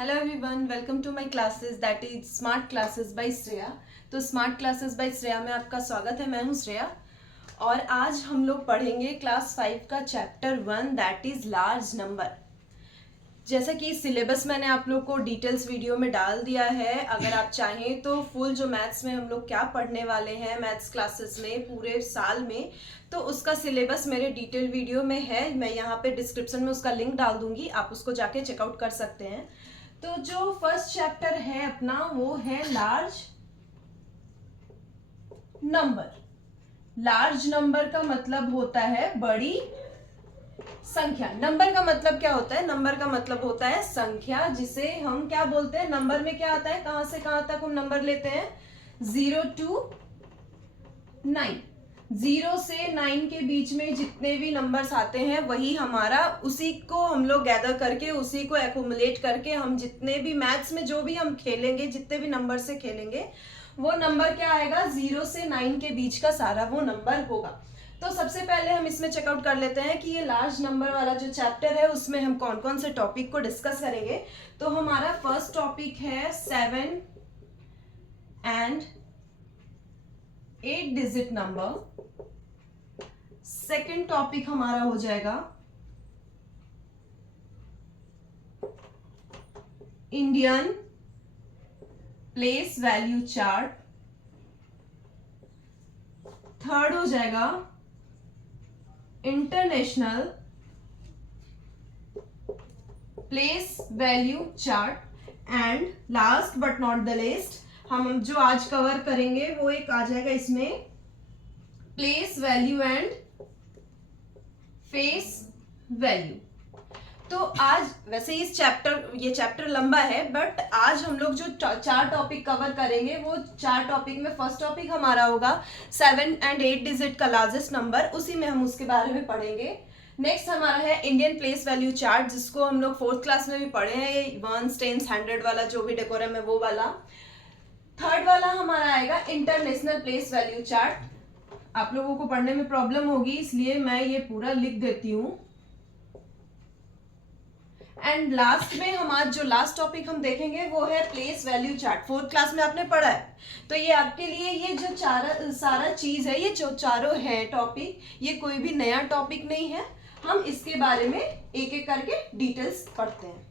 Hello everyone, welcome to my classes that is smart classes by Shreya. तो smart classes by Shreya में आपका स्वागत है। मैं हूं श्रेया और आज हम लोग पढ़ेंगे क्लास 5 का chapter 1 that is large number. जैसा कि सिलेबस मैंने आप लोग को डिटेल्स वीडियो में डाल दिया है। अगर आप चाहें तो फुल जो मैथ्स में हम लोग क्या पढ़ने वाले हैं मैथ्स क्लासेस में पूरे साल में, तो उसका सिलेबस मेरे डिटेल वीडियो में है। मैं यहाँ पे डिस्क्रिप्शन में उसका लिंक डाल दूंगी, आप उसको जाके चेकआउट कर सकते हैं। तो जो फर्स्ट चैप्टर है अपना वो है लार्ज नंबर। लार्ज नंबर का मतलब होता है बड़ी संख्या। नंबर का मतलब क्या होता है? नंबर का मतलब होता है संख्या, जिसे हम क्या बोलते हैं? नंबर में क्या आता है, कहां से कहां तक हम नंबर लेते हैं? 0 to 9। 0 से 9 के बीच में जितने भी नंबर्स आते हैं वही हमारा, उसी को हम लोग गैदर करके, उसी को एक्यूमुलेट करके हम जितने भी मैथ्स में जो भी हम खेलेंगे, जितने भी नंबर से खेलेंगे, वो नंबर क्या आएगा? 0 से 9 के बीच का सारा वो नंबर होगा। तो सबसे पहले हम इसमें चेकआउट कर लेते हैं कि ये लार्ज नंबर वाला जो चैप्टर है उसमें हम कौन कौन से टॉपिक को डिस्कस करेंगे। तो हमारा फर्स्ट टॉपिक है 7 and 8 digit number. Second topic हमारा हो जाएगा Indian place value chart. Third हो जाएगा international place value chart. And last but not the least हम जो आज कवर करेंगे वो एक आ जाएगा इसमें place value and face value. तो आज वैसे ये चैप्टर लंबा है, बट आज हम लोग जो चार टॉपिक कवर करेंगे वो चार टॉपिक में फर्स्ट टॉपिक हमारा होगा 7 and 8 डिजिट का लार्जेस्ट नंबर, उसी में हम उसके बारे में पढ़ेंगे। नेक्स्ट हमारा है इंडियन प्लेस वैल्यू चार्ट, जिसको हम लोग 4th क्लास में भी पढ़े हैं, ये 1s 10s 100 वाला जो भी डेकोरम है वो वाला। थर्ड वाला हमारा आएगा इंटरनेशनल प्लेस वैल्यू चार्ट। आप लोगों को पढ़ने में प्रॉब्लम होगी इसलिए मैं ये पूरा लिख देती हूँ। एंड लास्ट में हम आज जो लास्ट टॉपिक हम देखेंगे वो है place value chart. 4th class में आपने पढ़ा है, तो ये आपके लिए ये जो सारा चीज है, ये जो चारों है टॉपिक, ये कोई भी नया टॉपिक नहीं है। हम इसके बारे में एक एक करके डिटेल्स पढ़ते हैं।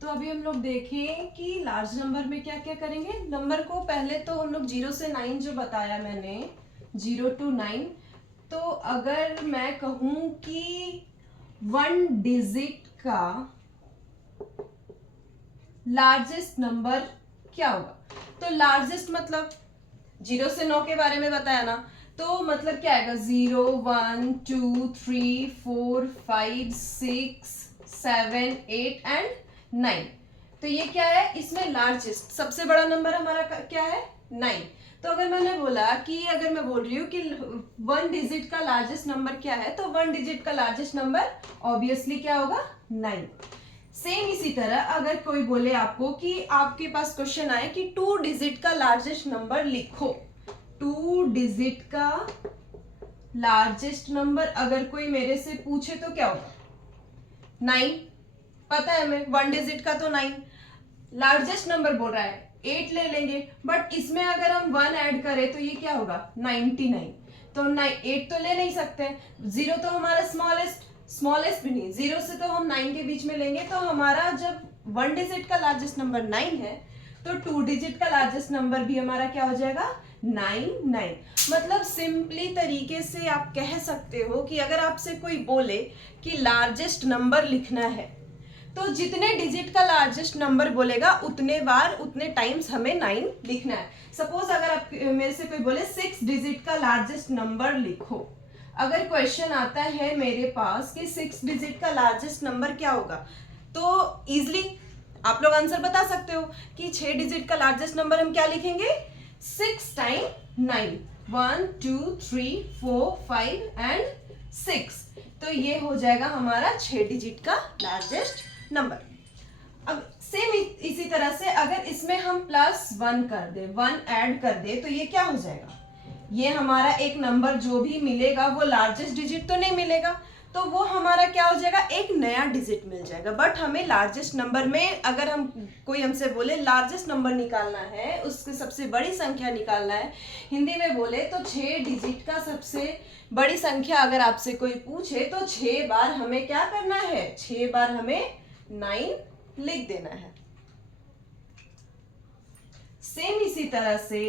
तो अभी हम लोग देखें कि लार्ज नंबर में क्या क्या करेंगे। नंबर को पहले तो हम लोग 0 से 9 जो बताया मैंने, 0 to 9। तो अगर मैं कहूं कि 1 डिजिट का लार्जेस्ट नंबर क्या होगा, तो लार्जेस्ट मतलब 0 से 9 के बारे में बताया ना, तो मतलब क्या आएगा? 0 1 2 3 4 5 6 7 8 एंड 9। तो ये क्या है? इसमें लार्जेस्ट सबसे बड़ा नंबर हमारा क्या है? 9। तो अगर मैंने बोला कि अगर मैं बोल रही हूँ कि 1 डिजिट का लार्जेस्ट नंबर क्या है, तो 1 डिजिट का लार्जेस्ट नंबर ऑब्वियसली क्या होगा? 9। सेम इसी तरह अगर कोई बोले आपको कि आपके पास क्वेश्चन आए कि 2 डिजिट का लार्जेस्ट नंबर लिखो, 2 डिजिट का लार्जेस्ट नंबर अगर कोई मेरे से पूछे तो क्या होगा? 9। पता है हमें 1 डिजिट का तो 9। लार्जेस्ट नंबर बोल रहा है 8 ले लेंगे, बट इसमें अगर हम 1 ऐड करें तो ये क्या होगा? 99। तो 8 तो ले नहीं सकते। 0 तो हमारा स्मॉलेस्ट भी नहीं, 0 से तो हम 9 के बीच में लेंगे। तो हमारा जब 1 डिजिट का लार्जेस्ट नंबर 9 है, तो 2 डिजिट का लार्जेस्ट नंबर भी हमारा क्या हो जाएगा? 9। मतलब सिंपली तरीके से आप कह सकते हो कि अगर आपसे कोई बोले कि लार्जेस्ट नंबर लिखना है, तो जितने डिजिट का लार्जेस्ट नंबर बोलेगा उतने बार उतने टाइम्स हमें 9 लिखना है। सपोज अगर आप मेरे से कोई बोले 6 डिजिट का लार्जेस्ट नंबर लिखो, अगर क्वेश्चन आता है मेरे पास कि 6 डिजिट का लार्जेस्ट नंबर क्या होगा, तो इजिली आप लोग आंसर बता सकते हो कि 6 डिजिट का लार्जेस्ट नंबर हम क्या लिखेंगे? 6 टाइम 9, 1 2 3 4 5 एंड 6। तो ये हो जाएगा हमारा 6 डिजिट का लार्जेस्ट नंबर। अब सेम इसी तरह से अगर इसमें हम +1 कर दे, 1 ऐड कर दे, तो ये क्या हो जाएगा? ये हमारा एक नंबर जो भी मिलेगा वो लार्जेस्ट डिजिट तो नहीं मिलेगा, तो वो हमारा क्या हो जाएगा, एक नया डिजिट मिल जाएगा। बट हमें लार्जेस्ट नंबर में, अगर हम कोई हमसे बोले लार्जेस्ट नंबर निकालना है, उसकी सबसे बड़ी संख्या निकालना है, हिंदी में बोले तो 6 डिजिट का सबसे बड़ी संख्या अगर आपसे कोई पूछे तो 6 बार हमें क्या करना है, 6 बार हमें 9 लिख देना है। सेम इसी तरह से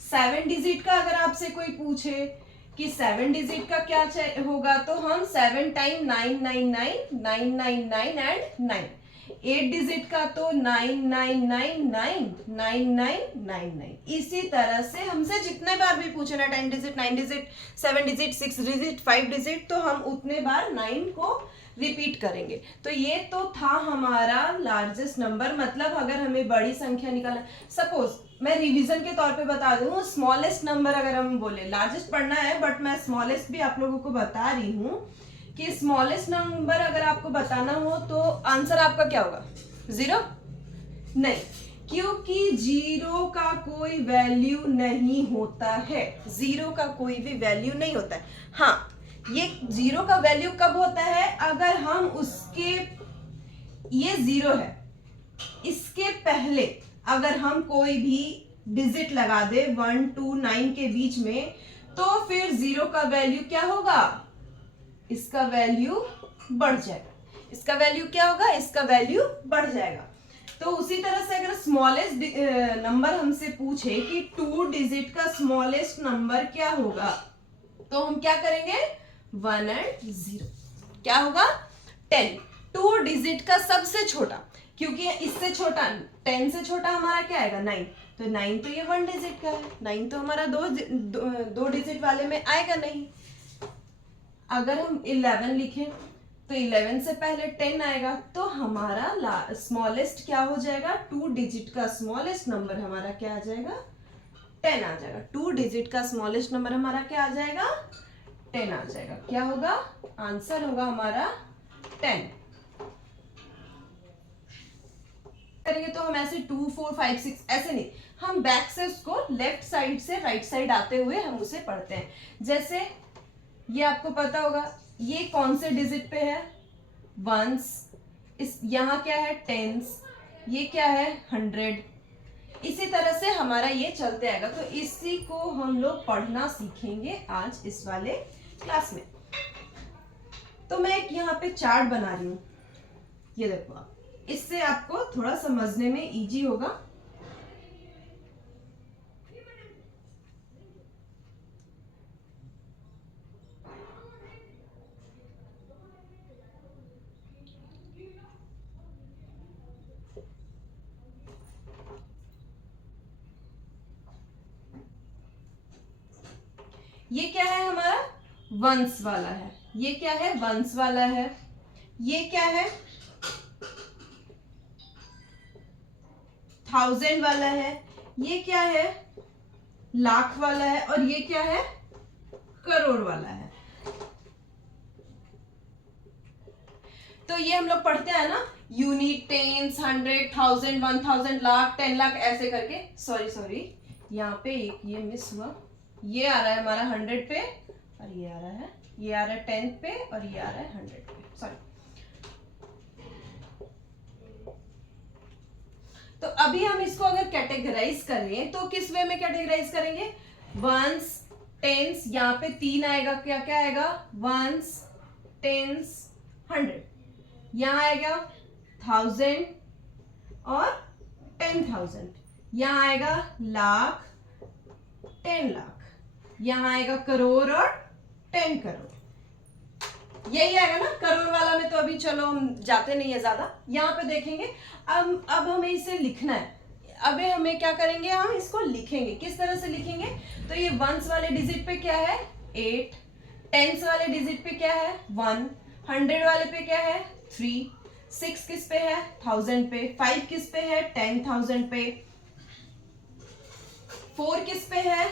7 डिजिट का अगर आपसे कोई पूछे कि 7 डिजिट का क्या होगा, तो हम 7 टाइम 999 999 एंड 9। 8 डिजिट का तो 9999 9999। इसी तरह से हमसे जितने बार भी पूछे ना, 10 digit, 9 digit, 7 digit, 6 digit, 5 digit, तो हम उतने बार 9 को रिपीट करेंगे। तो ये तो था हमारा लार्जेस्ट नंबर, मतलब अगर हमें बड़ी संख्या निकालना, सपोज मैं रिवीजन के तौर पे बता दूं, स्मॉलेस्ट नंबर अगर हम बोले, लार्जेस्ट पढ़ना है बट मैं स्मॉलेस्ट भी आप लोगों को बता रही हूं कि स्मॉलेस्ट नंबर अगर आपको बताना हो तो आंसर आपका क्या होगा, 0? नहीं, क्योंकि 0 का कोई वैल्यू नहीं होता है। 0 का कोई भी वैल्यू नहीं होता है। हाँ, ये 0 का वैल्यू कब होता है, अगर हम उसके, ये 0 है, इसके पहले अगर हम कोई भी डिजिट लगा दे 1 2 9 के बीच में, तो फिर 0 का वैल्यू क्या होगा, इसका वैल्यू बढ़ जाएगा। इसका वैल्यू क्या होगा, इसका वैल्यू बढ़ जाएगा। तो उसी तरह से अगर स्मॉलेस्ट नंबर हमसे पूछे कि 2 डिजिट का स्मॉलेस्ट नंबर क्या होगा, तो हम क्या करेंगे, 1 एंड 0, क्या होगा, 10। 2 डिजिट का सबसे छोटा, क्योंकि इससे छोटा 10 से छोटा हमारा क्या आएगा, 9। तो 9 तो ये 1 डिजिट का है, 9 तो हमारा दो डिजिट वाले में आएगा नहीं। अगर हम 11 लिखें तो 11 से पहले 10 आएगा, तो हमारा स्मॉलेस्ट क्या हो जाएगा, 2 डिजिट का स्मॉलेस्ट नंबर हमारा क्या आ जाएगा, 10 आ जाएगा। 2 डिजिट का स्मॉलेस्ट नंबर हमारा क्या आ जाएगा, 10 आ जाएगा। क्या होगा, आंसर होगा हमारा 10। करेंगे तो हम ऐसे 2 4 5 6 ऐसे नहीं, हम बैक से उसको लेफ्ट साइड से राइट साइड आते हुए हम उसे पढ़ते हैं। जैसे ये आपको पता होगा, ये कौन से डिजिट पे है, वंस, इस यहाँ क्या है, टेंस, ये क्या है, 100। इसी तरह से हमारा ये चलते आएगा। तो इसी को हम लोग पढ़ना सीखेंगे आज इस वाले क्लास में। तो मैं एक यहाँ पे चार्ट बना रही हूं, ये देखो आप, इससे आपको थोड़ा समझने में इजी होगा। ये क्या है हमारा, वंस वाला है, ये क्या है, वंस वाला है, ये क्या है, 1000 वाला है, ये क्या है, लाख वाला है, और ये क्या है, करोड़ वाला है। तो ये हम लोग पढ़ते हैं ना, यूनिट, टेंस, 100, 1000, 1000, लाख, 10 लाख, ऐसे करके। सॉरी यहाँ पे एक ये मिस हुआ, ये आ रहा है हमारा 100 पे, और ये आ रहा है, ये आ रहा है 10 पे, और ये आ रहा है 100 पे, सॉरी। तो अभी हम इसको अगर कैटेगराइज करें तो किस वे में कैटेगराइज करेंगे, वंस, टेंस, यहाँ पे 3 आएगा, क्या क्या आएगा, वंस, टेंस, 100, यहाँ आएगा 1000 और 10,000, यहाँ आएगा लाख, 10 लाख, यहाँ आएगा करोड़ और 10 करोड़। यही आएगा ना, करोड़ वाला में तो अभी चलो हम जाते नहीं है ज्यादा, यहाँ पे देखेंगे। अब हमें इसे लिखना है। अब हमें क्या करेंगे, हम इसको लिखेंगे। किस तरह से लिखेंगे, तो ये वंस वाले डिजिट पे क्या है, 8, टेंस वाले डिजिट पे क्या है, 1, 100 वाले पे क्या है, 3, 6 किस पे है, 1000 पे, 5 किस पे है, 10,000 पे, 4 किस पे है,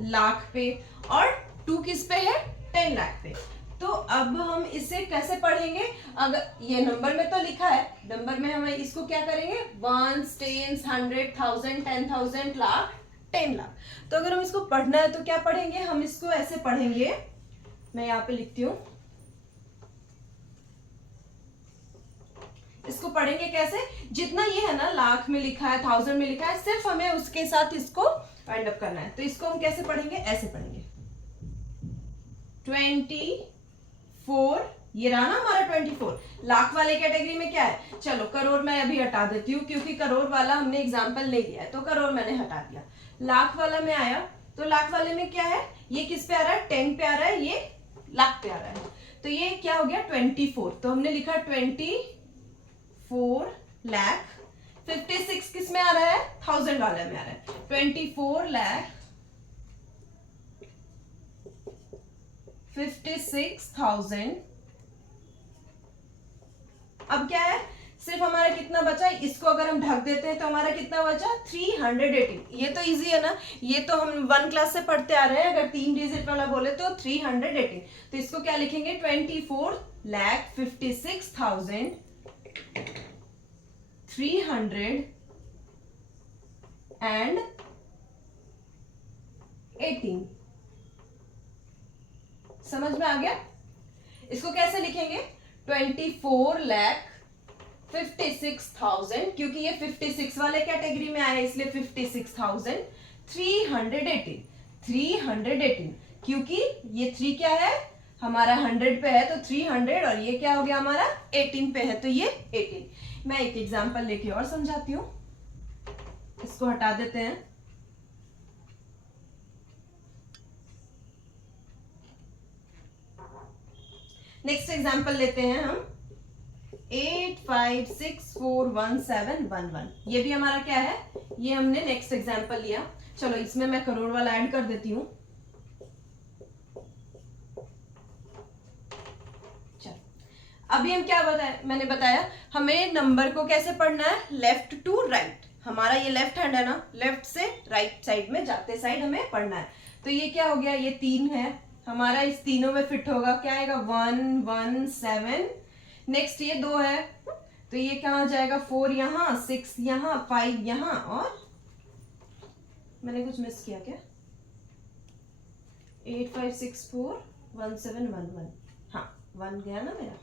लाख पे, और 2 किस पे है, 10 लाख पे। तो अब हम इसे कैसे पढ़ेंगे, अगर ये नंबर में तो लिखा है, नंबर में हम इसको क्या करेंगे, 1, 10, 100, 1000, 10,000, लाख, 10 लाख। तो अगर हम इसको पढ़ना है तो क्या पढ़ेंगे, हम इसको ऐसे पढ़ेंगे मैं यहाँ पे लिखती हूँ, इसको पढ़ेंगे कैसे, जितना ये है ना लाख में लिखा है, 1000 में लिखा है, सिर्फ हमें उसके साथ इसको वाइंड अप करना है। तो इसको हम कैसे पढ़ेंगे, ऐसे पढ़ेंगे 24, ये रहा ना हमारा 24। लाख वाले कैटेगरी में क्या है, चलो करोड़ मैं अभी हटा देती हूँ क्योंकि करोड़ वाला हमने एग्जाम्पल नहीं लिया है, तो करोड़ मैंने हटा दिया। लाख वाला में आया, तो लाख वाले में क्या है, ये किस पे आ रहा है, 10 पे आ रहा है, ये लाख पे आ रहा है, तो ये क्या हो गया 24। तो हमने लिखा 24 लाख। 56 किस में आ रहा है, 1000 वाले में आ रहा है, 24 लाख 56,000। अब क्या है, सिर्फ हमारा कितना बचा, इसको अगर हम ढक देते हैं तो हमारा कितना बचा 318। ये तो इजी है ना, ये तो हम 1 क्लास से पढ़ते आ रहे हैं। अगर 3 डिजिट वाला बोले तो 318, तो इसको क्या लिखेंगे 24,56,318। समझ में आ गया। इसको कैसे लिखेंगे 24,56,000, क्योंकि ये 56 वाले कैटेगरी में आया इसलिए 56,318, क्योंकि ये 3 क्या है हमारा 100 पे है, तो 300, और ये क्या हो गया हमारा 18 पे है, तो ये 18। मैं एक एग्जांपल लेके और समझाती हूँ, इसको हटा देते हैं। नेक्स्ट एग्जांपल लेते हैं हम 856417111। ये भी हमारा क्या है, ये हमने नेक्स्ट एग्जांपल लिया। चलो इसमें मैं करोड़ वाला ऐड कर देती हूँ। चलो अभी हम क्या बताया, मैंने बताया हमें नंबर को कैसे पढ़ना है, लेफ्ट टू राइट। हमारा ये लेफ्ट हैंड है ना, लेफ्ट से राइट साइड में जाते साइड हमें पढ़ना है। तो ये क्या हो गया, ये 3 है हमारा, इस तीनों में फिट होगा, क्या आएगा 117। नेक्स्ट ये 2 है, तो ये कहाँ जाएगा 4 यहाँ, 6 यहाँ, 5 यहाँ, और मैंने कुछ मिस किया क्या, 85641711, हाँ 1 गया ना मेरा,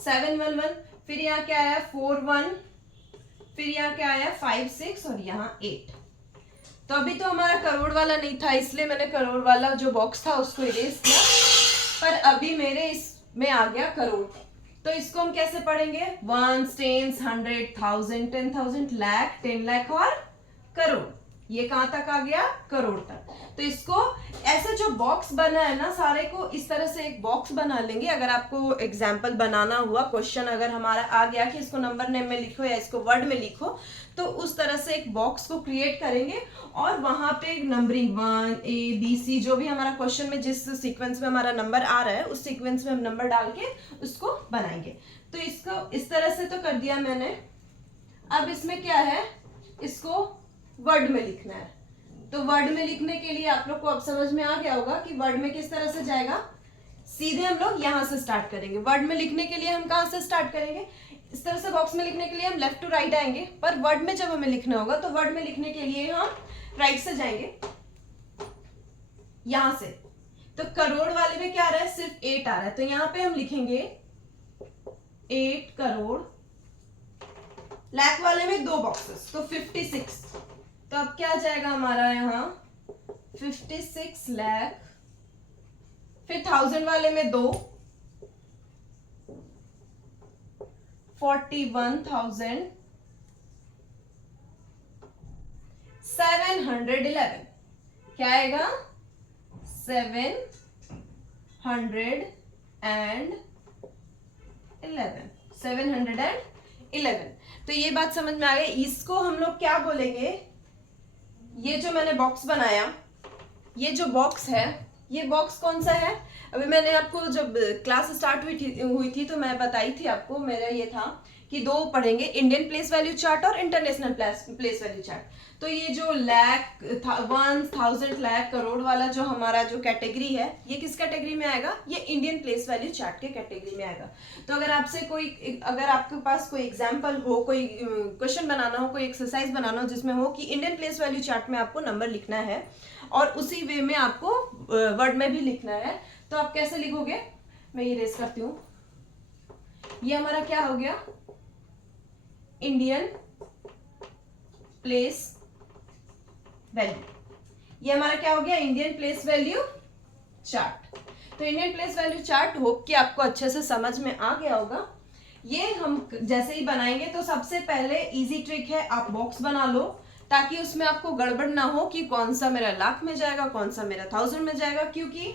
711। फिर यहाँ क्या आया 41, फिर यहाँ क्या आया 56, और यहाँ 8। तो अभी तो हमारा करोड़ वाला नहीं था, इसलिए मैंने करोड़ वाला जो बॉक्स था उसको इरेज किया, पर अभी मेरे इसमें आ गया करोड़। तो इसको हम कैसे पढ़ेंगे, 1 10 100 1000 10,000 लाख 10 लाख और करोड़। ये कहां तक आ गया, करोड़ तक। तो इसको ऐसे जो बॉक्स बना है ना, सारे को इस तरह से एक बॉक्स बना लेंगे। अगर आपको एग्जाम्पल बनाना हुआ, क्वेश्चन अगर हमारा आ गया कि इसको नंबर नेम में लिखो या इसको वर्ड में लिखो, तो उस तरह से एक बॉक्स को क्रिएट करेंगे और वहां पे एक नंबरिंग 1 A B C जो भी हमारा क्वेश्चन में जिस सीक्वेंस में हमारा नंबर आ रहा है उस सीक्वेंस में हम नंबर डाल के उसको बनाएंगे। तो इसको इस तरह से तो कर दिया मैंने। अब इसमें क्या है, इसको वर्ड में लिखना है। तो वर्ड में लिखने के लिए आप लोग को अब समझ में आ गया होगा कि वर्ड में किस तरह से जाएगा। सीधे हम लोग यहां से स्टार्ट करेंगे। वर्ड में लिखने के लिए हम कहां से स्टार्ट करेंगे, इस तरह से बॉक्स में लिखने के लिए हम लेफ्ट टू राइट आएंगे, पर वर्ड में जब हमें लिखना होगा तो वर्ड में लिखने के लिए हम राइट से जाएंगे यहां से। तो करोड़ वाले में क्या आ रहा है, सिर्फ 8 आ रहा है, तो यहां पे हम लिखेंगे 8 करोड़। लाख वाले में 2 बॉक्सेस, तो 56। तो अब क्या जाएगा हमारा यहाँ 56 लाख। फिर 1000 वाले में 2, 41,711। क्या आएगा 711। तो ये बात समझ में आ गई। इसको हम लोग क्या बोलेंगे, ये जो मैंने बॉक्स बनाया, ये जो बॉक्स है, ये बॉक्स कौन सा है, अभी मैंने आपको जब क्लास स्टार्ट हुई थी तो मैं बताई थी आपको, मेरा ये था कि दो पढ़ेंगे, इंडियन प्लेस वैल्यू चार्ट और इंटरनेशनल प्लेस वैल्यू चार्ट। तो ये जो लाख, 1000, लाख, करोड़ वाला जो हमारा जो कैटेगरी है, ये किस कैटेगरी में आएगा? ये इंडियन प्लेस वैल्यू चार्ट के कैटेगरी में आएगा। तो अगर आपसे अगर आपके पास कोई एग्जाम्पल हो, कोई क्वेश्चन बनाना हो, कोई एक्सरसाइज बनाना हो जिसमें हो कि इंडियन प्लेस वैल्यू चार्ट में आपको नंबर लिखना है और उसी वे में आपको वर्ड में भी लिखना है, तो आप कैसे लिखोगे? मैं ये रेस करती हूँ। ये हमारा क्या हो गया? Indian place value. ये हमारा क्या हो गया? Indian place value chart. तो Indian place value chart hope कि आपको अच्छे से समझ में आ गया होगा। ये हम जैसे ही बनाएंगे तो सबसे पहले इजी ट्रिक है, आप बॉक्स बना लो ताकि उसमें आपको गड़बड़ ना हो कि कौन सा मेरा लाख में जाएगा, कौन सा मेरा 1000 में जाएगा। क्योंकि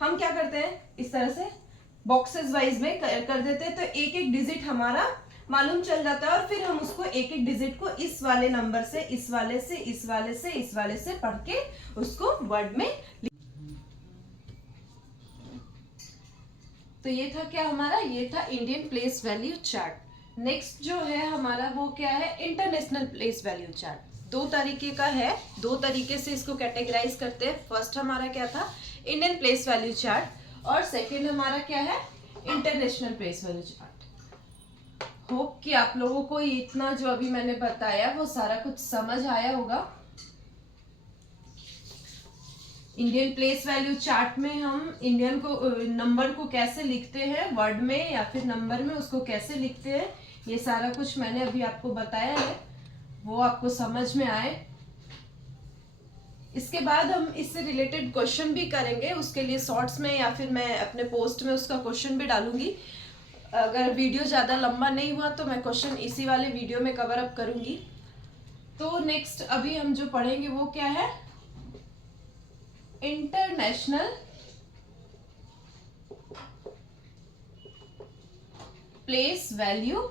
हम क्या करते हैं, इस तरह से बॉक्सेस वाइज में कर देते हैं, तो एक एक डिजिट हमारा मालूम चल जाता है और फिर हम उसको एक एक डिजिट को इस वाले नंबर से, इस वाले से, इस वाले से, इस वाले से पढ़ के उसको वर्ड में। तो ये था क्या हमारा? ये था Indian place value chart. Next जो है हमारा वो क्या है? International place value chart. दो तरीके का है, दो तरीके से इसको कैटेगराइज करते हैं। फर्स्ट हमारा क्या था? इंडियन प्लेस वैल्यू चार्ट, और सेकेंड हमारा क्या है? International place value chart. Hope कि आप लोगों को इतना जो अभी मैंने बताया वो सारा कुछ समझ आया होगा। इंडियन प्लेस वैल्यू चार्ट में हम इंडियन को नंबर को कैसे लिखते हैं वर्ड में या फिर नंबर में, उसको कैसे लिखते हैं, ये सारा कुछ मैंने अभी आपको बताया है, वो आपको समझ में आए। इसके बाद हम इससे रिलेटेड क्वेश्चन भी करेंगे, उसके लिए शॉर्ट्स में या फिर मैं अपने पोस्ट में उसका क्वेश्चन भी डालूंगी। अगर वीडियो ज़्यादा लंबा नहीं हुआ तो मैं क्वेश्चन इसी वाले वीडियो में कवर अप करूंगी। तो नेक्स्ट अभी हम जो पढ़ेंगे वो क्या है? International place value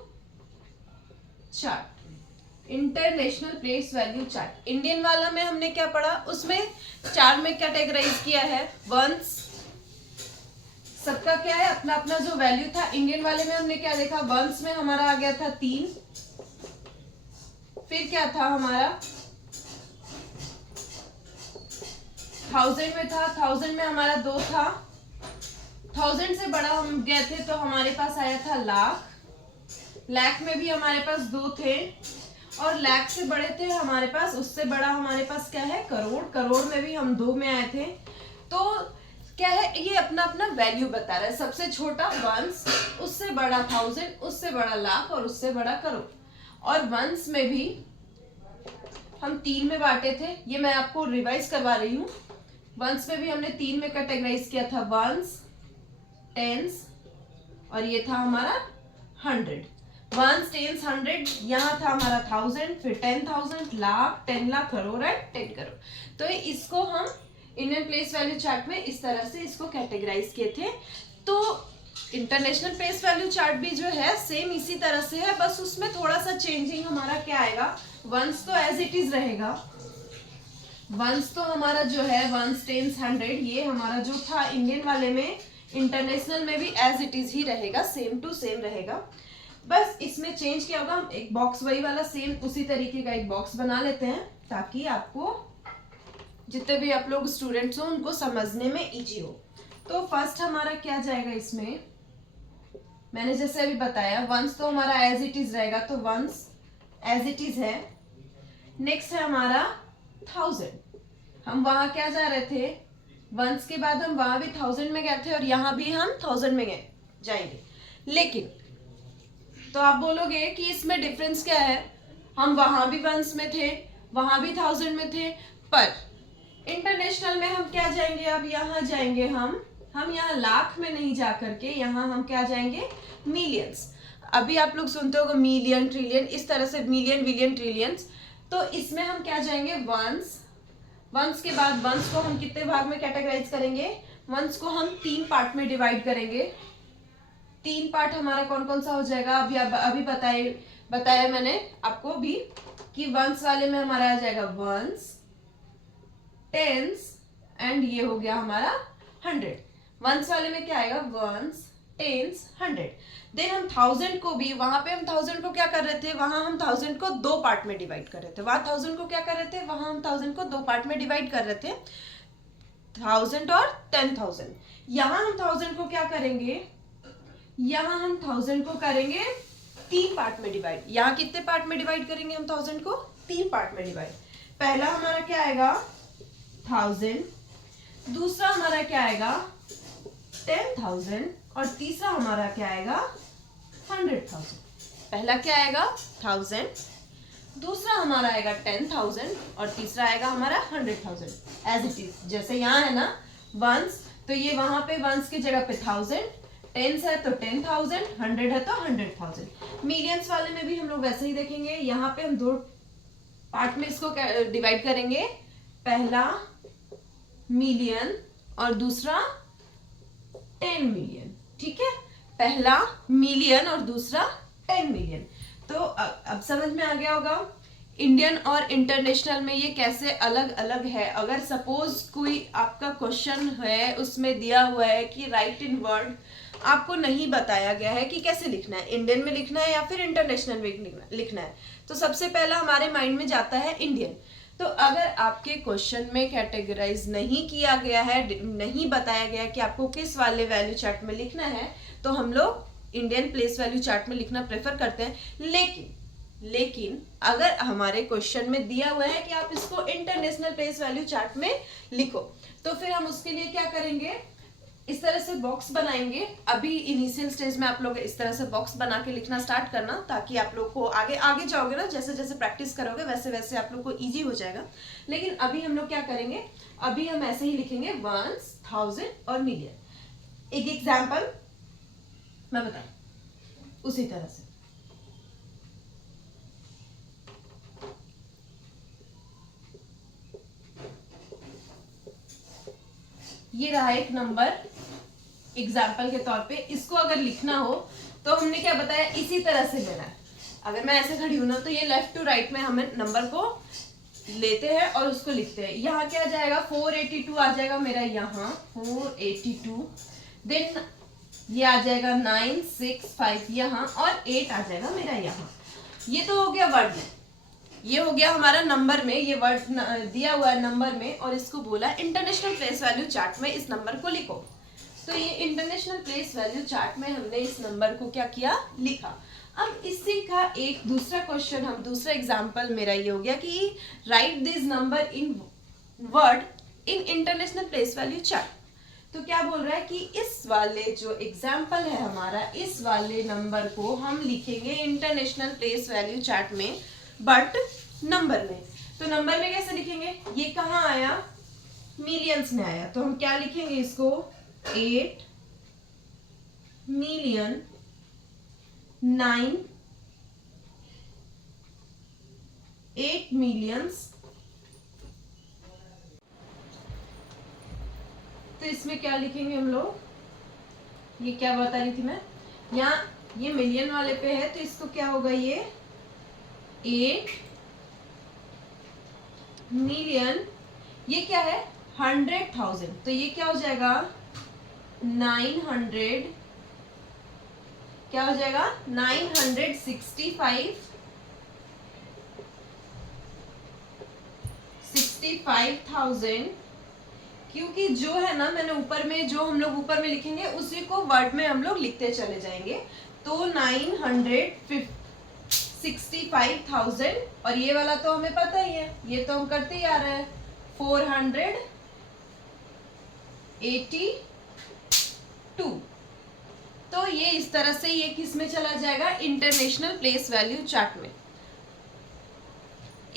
chart. International place value chart. Indian वाला में हमने क्या पढ़ा? उसमें चार में कैटेगराइज किया है। वंस, सबका क्या है? अपना अपना जो वैल्यू था। इंडियन वाले में हमने क्या देखा? वंस में हमारा आ गया था 3, फिर क्या था हमारा? 1000 में था, 1000 में हमारा 2 था, 1000 से बड़ा हम गए थे तो हमारे पास आया था लाख, लाख में भी हमारे पास 2 थे, और लाख से बड़े थे हमारे पास, उससे बड़ा हमारे पास क्या है? करोड़, करोड़ में भी हम 2 में आए थे। तो क्या है? ये अपना अपना वैल्यू बता रहा है। सबसे छोटा वंस, उससे बड़ा 1000, उससे बड़ा लाख और उससे बड़ा करोड़। और वंस में भी हम 3 में बांटे थे, ये मैं आपको रिवाइज करवा रही हूँ। वंस में भी हमने 3 में कैटेगराइज किया था, वंस, टेंस, और ये था हमारा 100। वंस, टेंस, 100, यहाँ था हमारा 1000, फिर 10,000, लाख, 10 लाख, करोड़ एंड 10 करोड़। तो इसको हम इंडियन प्लेस वैल्यू चार्ट में इस तरह से इसको कैटेगराइज किए थे। तो इंटरनेशनल प्लेस वैल्यू चार्ट भी जो है सेम इसी तरह से है, बस उसमें थोड़ा सा चेंजिंग हमारा क्या आएगा? वंस तो एज इट इज रहेगा। वंस तो हमारा जो है वंस, टेंस, 100, ये हमारा जो था इंडियन वाले में, इंटरनेशनल में भी एज इट इज ही रहेगा, सेम टू सेम रहेगा। बस इसमें चेंज क्या होगा? हम एक बॉक्स वही वाला सेम उसी तरीके का एक बॉक्स बना लेते हैं ताकि आपको जितने भी आप लोग स्टूडेंट्स हो उनको समझने में इजी हो। तो फर्स्ट हमारा क्या जाएगा इसमें? मैंने जैसे अभी बताया, वंस तो हमारा एज इट इज रहेगा, तो वंस एज इट इज है। नेक्स्ट है हमारा 1000। हम वहां क्या जा रहे थे? वंस के बाद हम वहां भी 1000 में गए थे और यहाँ भी हम 1000 में गए जाएंगे। लेकिन तो आप बोलोगे कि इसमें डिफरेंस क्या है? हम वहां भी वंस में थे, वहां भी 1000 में थे, पर इंटरनेशनल में हम क्या जाएंगे? अब यहाँ जाएंगे हम यहाँ लाख में नहीं जा करके यहाँ हम क्या जाएंगे? मिलियंस। अभी आप लोग सुनते होगा मिलियन, ट्रिलियन, इस तरह से मिलियन, बिलियन, ट्रिलियंस। तो इसमें हम क्या जाएंगे? वंस। वंस के बाद वंस को हम कितने भाग में कैटेगराइज करेंगे? वंस को हम 3 पार्ट में डिवाइड करेंगे। 3 पार्ट हमारा कौन कौन सा हो जाएगा? अभी बताया मैंने आपको भी कि वंस वाले में हमारा आ जाएगा वंस, टेंस एंड ये हो गया हमारा 100। वंस वाले में क्या आएगा, वंस, टेंस, 100। देन हम 1000 को भी, वहां पे हम 1000 को क्या कर रहे थे, वहां हम 1000 को 2 पार्ट में डिवाइड कर रहे थे। वहां 1000 को क्या कर रहे थे, वहां हम 1000 को 2 पार्ट में डिवाइड कर रहे थे, 1000 और 10,000। यहां हम 1000 को क्या करेंगे, यहां हम 1000 को करेंगे 3 पार्ट में डिवाइड। यहां कितने पार्ट में डिवाइड करेंगे हम 1000 को, 3 पार्ट में डिवाइड। पहला हमारा क्या आएगा 1000, दूसरा हमारा क्या आएगा 10,000 और तीसरा हमारा क्या आएगा 100,000। पहला क्या आएगा 1000, दूसरा हमारा आएगा 10,000 और तीसरा आएगा हमारा 100,000। एज इट इज, जैसे यहाँ है ना वंस, तो ये वहां पे वंस की जगह पे 1000, टेंस है तो 10,000, 100 है तो 100,000। मिलियंस वाले में भी हम लोग वैसे ही देखेंगे। यहाँ पे हम 2 पार्ट में इसको डिवाइड करेंगे, पहला मिलियन और दूसरा 10 मिलियन। ठीक है, पहला मिलियन और दूसरा 10 मिलियन। तो अब समझ में आ गया होगा इंडियन और इंटरनेशनल में ये कैसे अलग अलग है। अगर सपोज कोई आपका क्वेश्चन है, उसमें दिया हुआ है कि राइट इन वर्ड, आपको नहीं बताया गया है कि कैसे लिखना है, इंडियन में लिखना है या फिर इंटरनेशनल में लिखना है, तो सबसे पहला हमारे माइंड में जाता है इंडियन। तो अगर आपके क्वेश्चन में कैटेगराइज नहीं किया गया है, नहीं बताया गया कि आपको किस वाले वैल्यू चार्ट में लिखना है, तो हम लोग इंडियन प्लेस वैल्यू चार्ट में लिखना प्रेफर करते हैं। लेकिन अगर हमारे क्वेश्चन में दिया हुआ है कि आप इसको इंटरनेशनल प्लेस वैल्यू चार्ट में लिखो, तो फिर हम उसके लिए क्या करेंगे, इस तरह से बॉक्स बनाएंगे। अभी इनिशियल स्टेज में आप लोग इस तरह से बॉक्स बना के लिखना स्टार्ट करना, ताकि आप लोग को आगे जाओगे ना, जैसे जैसे प्रैक्टिस करोगे वैसे वैसे आप लोग को इजी हो जाएगा। लेकिन अभी हम लोग क्या करेंगे, अभी हम ऐसे ही लिखेंगे वंस, 1000 और मिलियन। एक एग्जाम्पल मैं बताऊं उसी तरह से। ये रहा एक नंबर एग्जाम्पल के तौर पे। इसको अगर लिखना हो तो हमने क्या बताया, इसी तरह से लेना है। अगर मैं ऐसे खड़ी हूं ना, तो ये लेफ्ट टू राइट में हमें नंबर को लेते हैं और उसको लिखते हैं। यहाँ क्या जाएगा 482 आ जाएगा मेरा, यहाँ 482। देन ये आ जाएगा 965 यहाँ, और 8 आ जाएगा मेरा यहाँ। ये तो हो गया वर्ड में, ये हो गया हमारा नंबर में, ये वर्ड दिया हुआ है नंबर में, और इसको बोला इंटरनेशनल प्लेस वैल्यू चार्ट में इस नंबर को लिखो। तो ये इंटरनेशनल प्लेस वैल्यू चार्ट में हमने इस नंबर को क्या किया, लिखा। अब इसी का एक दूसरा क्वेश्चन, हम दूसरा एग्जांपल मेरा ये हो गया कि right this number in word in international place value chart. तो क्या बोल रहा है कि इस वाले जो एग्जाम्पल है हमारा, इस वाले नंबर को हम लिखेंगे इंटरनेशनल प्लेस वैल्यू चार्ट में, बट नंबर में। तो नंबर में कैसे लिखेंगे, ये कहाँ आया, मिलियंस में आया, तो हम क्या लिखेंगे इसको 8 मिलियन 8 मिलियंस। तो इसमें क्या लिखेंगे हम लोग, ये क्या बता रही थी मैं, यहाँ ये मिलियन वाले पे है, तो इसको क्या होगा, ये 8 मिलियन, ये क्या है 100,000, तो ये क्या हो जाएगा 900, क्या हो जाएगा 65,000। क्योंकि जो है ना, मैंने ऊपर में जो हम लोग ऊपर में लिखेंगे उसी को वर्ड में हम लोग लिखते चले जाएंगे। तो 965,000, और ये वाला तो हमें पता ही है, ये तो हम करते ही आ रहे हैं 482। तो ये इस तरह से ये किस में चला जाएगा, इंटरनेशनल प्लेस वैल्यू चार्ट में।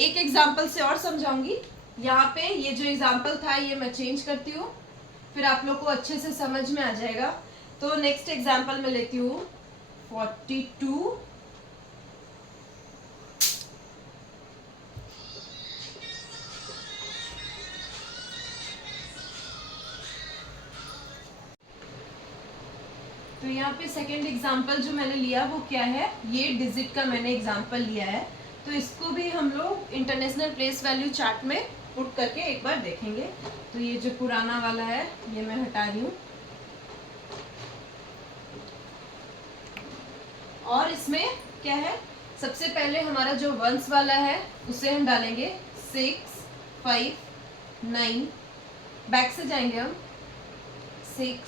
एक एग्जांपल से और समझाऊंगी। यहाँ पे ये जो एग्जाम्पल था ये मैं चेंज करती हूँ, फिर आप लोग को अच्छे से समझ में आ जाएगा। तो नेक्स्ट एग्जाम्पल मैं लेती हूँ 42 तो यहाँ पे सेकेंड एग्जाम्पल जो मैंने लिया वो क्या है, ये डिजिट का मैंने एग्जाम्पल लिया है। तो इसको भी हम लोग इंटरनेशनल प्लेस वैल्यू चार्ट में पुट करके एक बार देखेंगे। तो ये जो पुराना वाला है ये मैं हटा रही हूँ, और इसमें क्या है, सबसे पहले हमारा जो वंस वाला है उसे हम डालेंगे 6 5 9, बैक से जाएंगे हम 6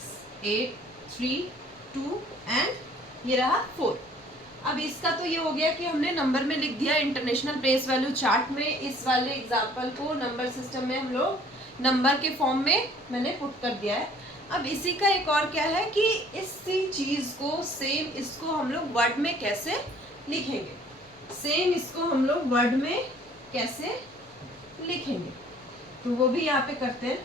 8 3 2 एंड ये रहा 4। अब इसका तो ये हो गया कि हमने नंबर में लिख दिया इंटरनेशनल प्लेस वैल्यू चार्ट में। इस वाले एग्जांपल को नंबर सिस्टम में हम लोग नंबर के फॉर्म में मैंने पुट कर दिया है। अब इसी का एक और क्या है कि इसी चीज को सेम इसको हम लोग वर्ड में कैसे लिखेंगे, सेम इसको हम लोग वर्ड में कैसे लिखेंगे, तो वो भी यहाँ पे करते हैं।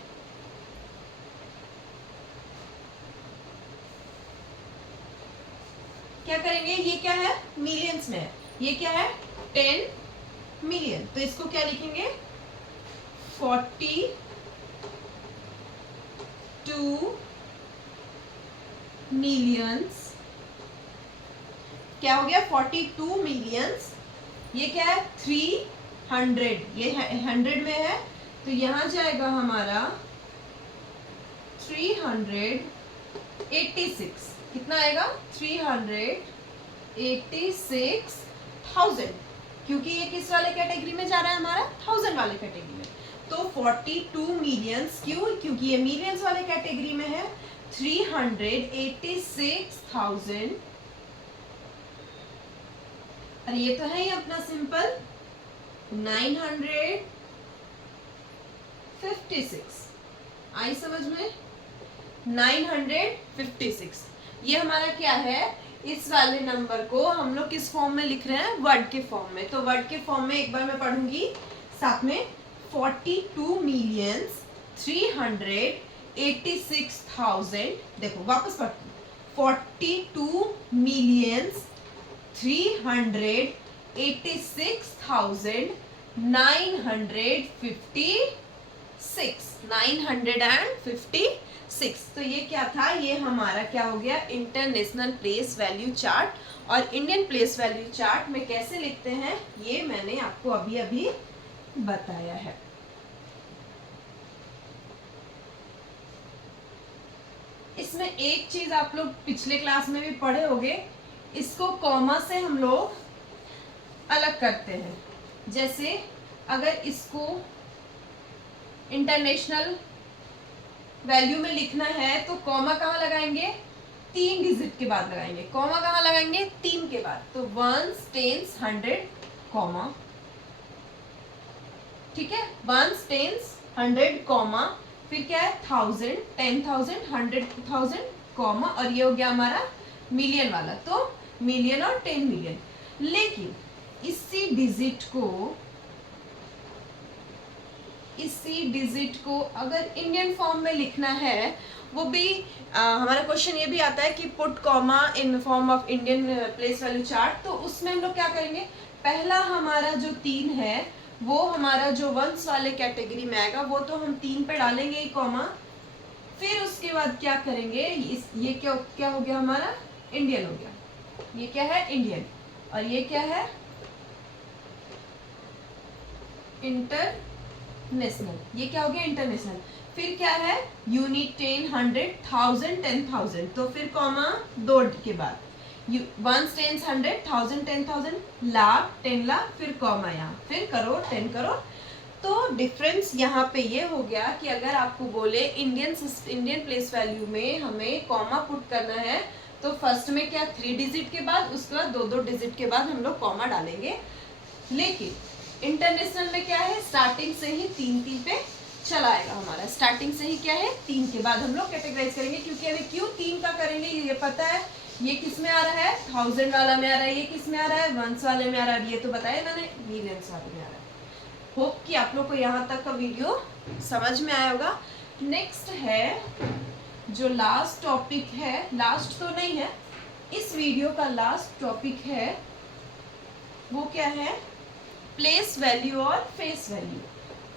क्या करेंगे, ये क्या है, मिलियंस में है, ये क्या है 10 मिलियन, तो इसको क्या लिखेंगे 42 मिलियंस। क्या हो गया 42 मिलियंस। ये क्या है 300, ये 100 में है तो यहां जाएगा हमारा 386। कितना आएगा 386,000, क्योंकि ये किस वाले कैटेगरी में जा रहा है हमारा 1000 वाले कैटेगरी में। तो 42 मिलियंस, क्यों, क्योंकि ये मिलियंस वाले कैटेगरी में है। 386,000, अरे ये तो है ही अपना सिंपल 956। आई समझ में 956। ये हमारा क्या है, इस वाले नंबर को हम लोग किस फॉर्म में लिख रहे हैं, वर्ड के फॉर्म में। तो वर्ड के फॉर्म में एक बार मैं पढ़ूंगी साथ में 42 मिलियंस 386,000। देखो वापस पढ़ती हूँ 42 मिलियंस 386,956। तो ये क्या था, ये हमारा क्या हो गया इंटरनेशनल प्लेस वैल्यू चार्ट। और इंडियन प्लेस वैल्यू चार्ट में कैसे लिखते हैं ये मैंने आपको अभी अभी बताया है। इसमें एक चीज आप लोग पिछले क्लास में भी पढ़े होंगे, इसको कॉमा से हम लोग अलग करते हैं। जैसे अगर इसको इंटरनेशनल वैल्यू में लिखना है तो कॉमा कहाँ लगाएंगे, 3 डिजिट के बाद लगाएंगे। कॉमा कहाँ लगाएंगे, 3 के बाद। तो 1 10 100 कॉमा, ठीक है 1 10 100 कॉमा, फिर क्या है 1000 10,000 100,000 कॉमा, और ये हो गया हमारा मिलियन वाला, तो मिलियन और 10 मिलियन। लेकिन इसी डिजिट को अगर इंडियन फॉर्म में लिखना है, वो भी हमारा क्वेश्चन ये भी आता है कि put comma in form of Indian place value chart. तो उसमें हम लोग क्या करेंगे, पहला हमारा जो 3 है वो हमारा जो वंस वाले कैटेगरी में आएगा, वो तो हम 3 पे डालेंगे ही कॉमा। फिर उसके बाद क्या करेंगे, ये क्या हो गया हमारा इंडियन हो गया, ये क्या है इंडियन, और ये क्या है इंटरनेशनल, ये क्या हो गया इंटरनेशनल। फिर क्या है यूनिट 10 100 1000 10,000, तो फिर कॉमा 2 के बाद 1 10 100 1000 10,000 लाख 10 लाख, फिर कॉमा यहाँ, फिर करोड़ 10 करोड़। तो डिफरेंस यहाँ पे ये हो गया कि अगर आपको बोले इंडियन प्लेस वैल्यू में हमें कॉमा पुट करना है तो फर्स्ट में क्या 3 डिजिट के बाद, उसके बाद 2 डिजिट के बाद हम लोग कॉमा डालेंगे। लेकिन इंटरनेशनल में क्या है, स्टार्टिंग से ही 3 पे चलाएगा हमारा, स्टार्टिंग से ही क्या है 3 के बाद हम लोग कैटेगराइज करेंगे। क्योंकि अभी क्यों 3 का करेंगे ये पता है, ये किस में आ रहा है 1000 वाला में आ रहा है, ये किस में आ रहा है वंस वाले में आ रहा है, ये तो बताया मैंने मिलियंस वाले में आ रहा है। होप कि आप लोग को यहाँ तक का वीडियो समझ में आया होगा। नेक्स्ट है जो लास्ट टॉपिक है, लास्ट तो नहीं है, इस वीडियो का लास्ट टॉपिक है, वो क्या है प्लेस वैल्यू और फेस वैल्यू।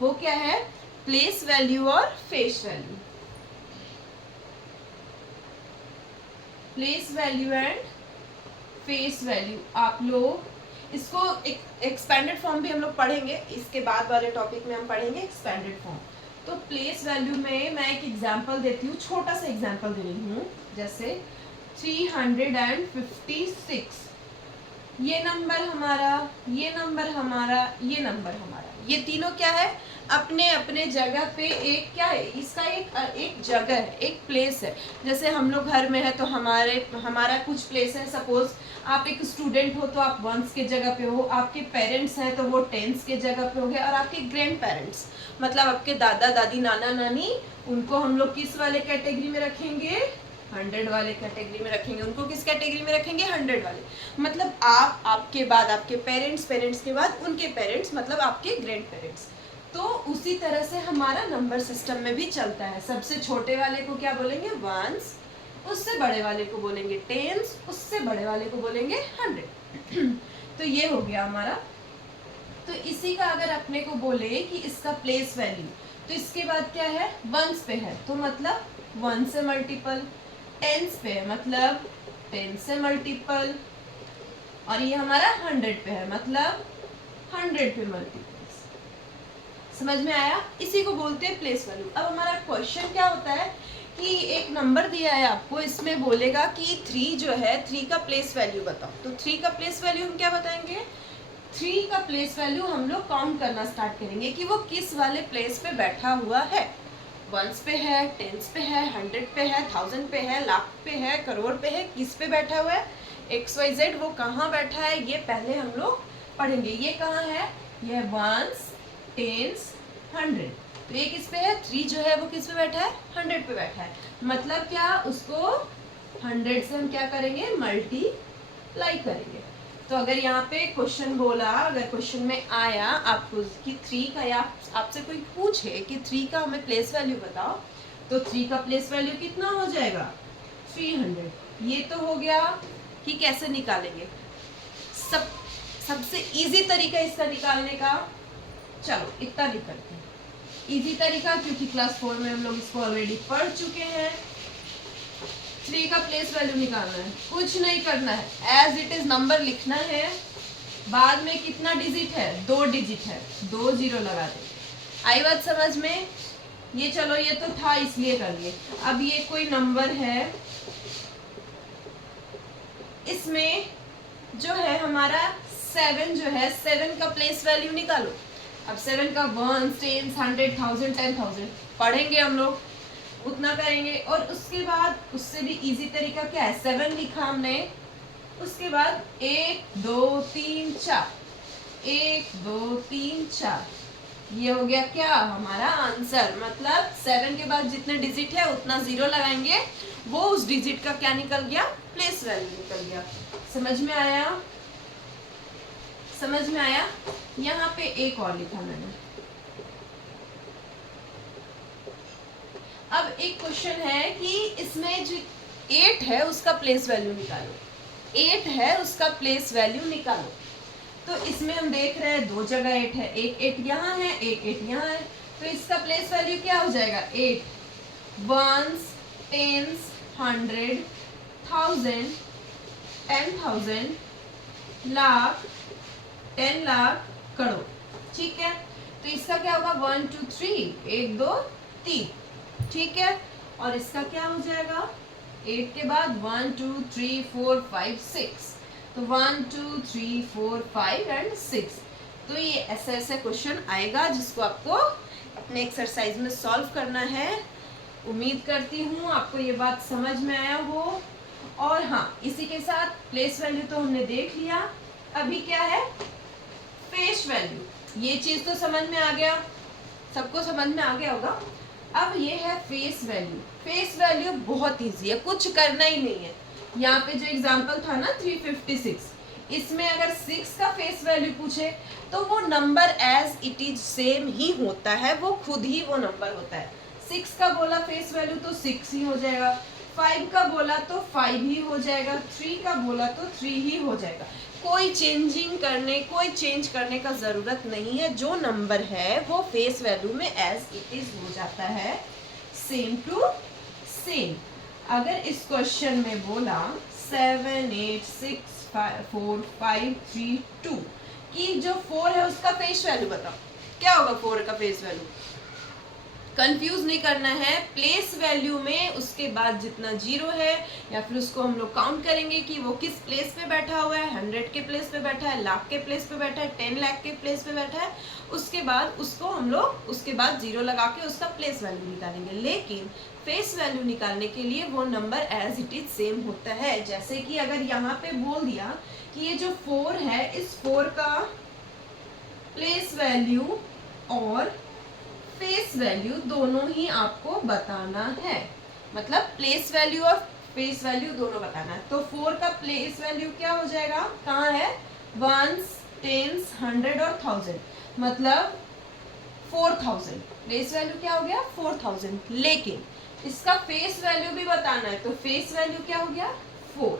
वो क्या है प्लेस वैल्यू और face value, place value and face value. आप लोग इसको एक्सपेंडेड फॉर्म भी हम लोग पढ़ेंगे, इसके बाद वाले टॉपिक में हम पढ़ेंगे एक्सपेंडेड फॉर्म। तो प्लेस वैल्यू में मैं एक एग्जांपल देती हूँ, छोटा सा एग्जांपल दे रही हूँ। जैसे 356 ये नंबर हमारा, ये नंबर हमारा, ये नंबर हमारा, ये तीनों क्या है, अपने अपने जगह पे एक क्या है, इसका एक जगह है, एक प्लेस है। जैसे हम लोग घर में है तो हमारा कुछ प्लेस है। सपोज आप एक स्टूडेंट हो तो आप वंस के जगह पे हो, आपके पेरेंट्स हैं तो वो टेंस के जगह पे हो गए, और आपके ग्रैंड पेरेंट्स मतलब आपके दादा दादी नाना नानी, उनको हम लोग किस वाले कैटेगरी में रखेंगे, 100 वाले कैटेगरी में रखेंगे। उनको किस कैटेगरी में रखेंगे, 100 वाले। मतलब आप, आपके बाद आपके पेरेंट्स, पेरेंट्स के बाद उनके पेरेंट्स, मतलब आपके ग्रैंड पेरेंट्स। तो उसी तरह से हमारा नंबर सिस्टम में भी चलता है। सबसे छोटे वाले को क्या बोलेंगे, वंस, उससे बड़े वाले को बोलेंगे टेंस, उससे बड़े वाले को बोलेंगे 100। तो ये हो गया हमारा। तो इसी का अगर अपने को बोले कि इसका प्लेस वैल्यू, तो इसके बाद क्या है, वंस पे है तो मतलब 1 से मल्टीपल, टेंस पे है मतलब 10 से मल्टीपल, और ये हमारा 100 पे है मतलब 100 पे मल्टीपल। समझ में आया? इसी को बोलते हैं प्लेस वैल्यू। अब हमारा क्वेश्चन क्या होता है कि एक नंबर दिया है आपको, इसमें बोलेगा कि 3 जो है, 3 का प्लेस वैल्यू बताओ। तो 3 का प्लेस वैल्यू हम क्या बताएंगे, 3 का प्लेस वैल्यू हम लोग काउंट करना स्टार्ट करेंगे कि वो किस वाले प्लेस पे बैठा हुआ है। वंस पे है, टेंस पे है, 100 पे है, 1000 पे है, लाख पे है, करोड़ पे है, किस पे बैठा हुआ है, XYZ, वो कहाँ बैठा है ये पहले हम लोग पढ़ेंगे। ये कहाँ है, ये वंस, टेंस, 100। तो ये किस पे है, 3 जो है वो किस पे बैठा है, 100 पे बैठा है। मतलब क्या, उसको 100 से हम क्या करेंगे, मल्टीप्लाई करेंगे। तो अगर यहाँ पे क्वेश्चन बोला, अगर क्वेश्चन में आया आपको कि 3 का, या आपसे कोई पूछे कि 3 का हमें प्लेस वैल्यू बताओ, तो 3 का प्लेस वैल्यू कितना हो जाएगा, 300। ये तो हो गया कि कैसे निकालेंगे। सबसे इजी तरीका इसका निकालने का, चलो इतना भी करते हैं। इजी तरीका, क्योंकि क्लास 4 में हम लोग इसको ऑलरेडी पढ़ चुके हैं। 3 का प्लेस वैल्यू निकालना है, कुछ नहीं करना है, एज इट इज नंबर लिखना है। बाद में कितना डिजिट है, 2 डिजिट है, 2 0 लगा दे। आई बात समझ में? ये चलो, ये तो था इसलिए कर लिए। अब ये कोई नंबर है, इसमें जो है हमारा 7 जो है, 7 का प्लेस वैल्यू निकालो। अब 7 का 1, 10, 100, 1000, 10,000 पढ़ेंगे हम लोग, उतना करेंगे। और उसके बाद उससे भी इजी तरीका क्या है, 7 लिखा हमने, उसके बाद 1 2 3 4, 1 2 3 4, ये हो गया क्या हमारा आंसर। मतलब 7 के बाद जितने डिजिट है उतना 0 लगाएंगे, वो उस डिजिट का क्या निकल गया, प्लेस वैल्यू निकल गया। समझ में आया? समझ में आया? यहाँ पे एक और लिखा मैंने। अब एक क्वेश्चन है कि इसमें जो 8 है उसका प्लेस वैल्यू निकालो। 8 है उसका प्लेस वैल्यू निकालो। तो इसमें हम देख रहे हैं 2 जगह 8 है, एक 8 यहाँ है, एक 8 यहाँ है। तो इसका प्लेस वैल्यू क्या हो जाएगा, 8 वंस, टेंस, 100, 1000, 10,000, लाख, 10 लाख, करोड़। ठीक है, तो इसका क्या होगा, 1 2 3, 1 2 3। ठीक है, और इसका क्या हो जाएगा, 8 के बाद 1 2 3 4 5 6, तो 1 2 3 4 5 एंड 6। तो ये ऐसे ऐसे क्वेश्चन आएगा जिसको आपको अपने एक्सरसाइज में सॉल्व करना है। उम्मीद करती हूँ आपको ये बात समझ में आया हो। और हाँ, इसी के साथ प्लेस वैल्यू तो हमने देख लिया, अभी क्या है, फेस वैल्यू। ये चीज तो समझ में आ गया, सबको समझ में आ गया होगा। अब ये है फेस वैल्यू। फेस वैल्यू बहुत इजी है, कुछ करना ही नहीं है। यहाँ पे जो एग्जांपल था ना 356, इसमें अगर 6 का फेस वैल्यू पूछे तो वो number as it is same ही होता है, वो खुद ही वो नंबर होता है। 6 का बोला फेस वैल्यू तो 6 ही हो जाएगा, 5 का बोला तो 5 ही हो जाएगा, 3 का बोला तो 3 ही हो जाएगा। कोई कोई चेंज करने का ज़रूरत नहीं है। जो नंबर है वो फेस वैल्यू में एज इट इज हो जाता है, सेम टू सेम। अगर इस क्वेश्चन में बोला 7 8 6 4 5 3 2 कि जो 4 है उसका फेस वैल्यू बताओ, क्या होगा 4 का फेस वैल्यू, कंफ्यूज नहीं करना है। प्लेस वैल्यू में उसके बाद जितना जीरो है या फिर उसको हम लोग काउंट करेंगे कि वो किस प्लेस पे बैठा हुआ है, 100 के प्लेस पे बैठा है, लाख के प्लेस पे बैठा है, 10 लाख के प्लेस पे बैठा है, उसके बाद उसको हम लोग उसके बाद जीरो लगा के उसका प्लेस वैल्यू निकालेंगे। लेकिन फेस वैल्यू निकालने के लिए वो number as it is same होता है। जैसे कि अगर यहाँ पे बोल दिया कि ये जो 4 है, इस 4 का प्लेस वैल्यू और फेस वैल्यू दोनों ही आपको बताना है, मतलब प्लेस वैल्यू और फेस वैल्यू दोनों बताना है। तो 4 का प्लेस वैल्यू क्या हो जाएगा, कहाँ है, 1s, 10s, 100 और 1000, मतलब 4000। प्लेस वैल्यू क्या हो गया, 4000। लेकिन इसका फेस वैल्यू भी बताना है, तो फेस वैल्यू क्या हो गया, 4।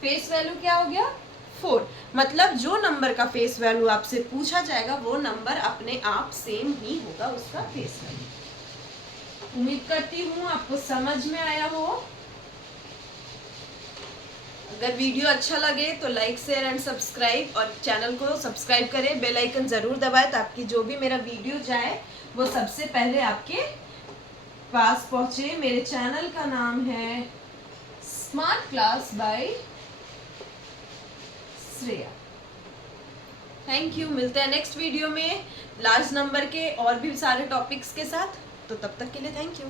फेस वैल्यू क्या हो गया, 4। मतलब जो नंबर का फेस वैल्यू आपसे पूछा जाएगा वो नंबर अपने आप सेम ही होगा उसका फेस वैल्यू। उम्मीद करती हूँ आपको समझ में आया हो। अगर वीडियो अच्छा लगे तो लाइक शेयर एंड सब्सक्राइब, और चैनल को सब्सक्राइब करें, बेल आइकन जरूर दबाएं ताकि जो भी मेरा वीडियो जाए वो सबसे पहले आपके पास पहुंचे। मेरे चैनल का नाम है smart class by Shreya. Thank you. मिलते हैं नेक्स्ट वीडियो में लार्ज नंबर के और भी सारे टॉपिक्स के साथ। तो तब तक के लिए थैंक यू।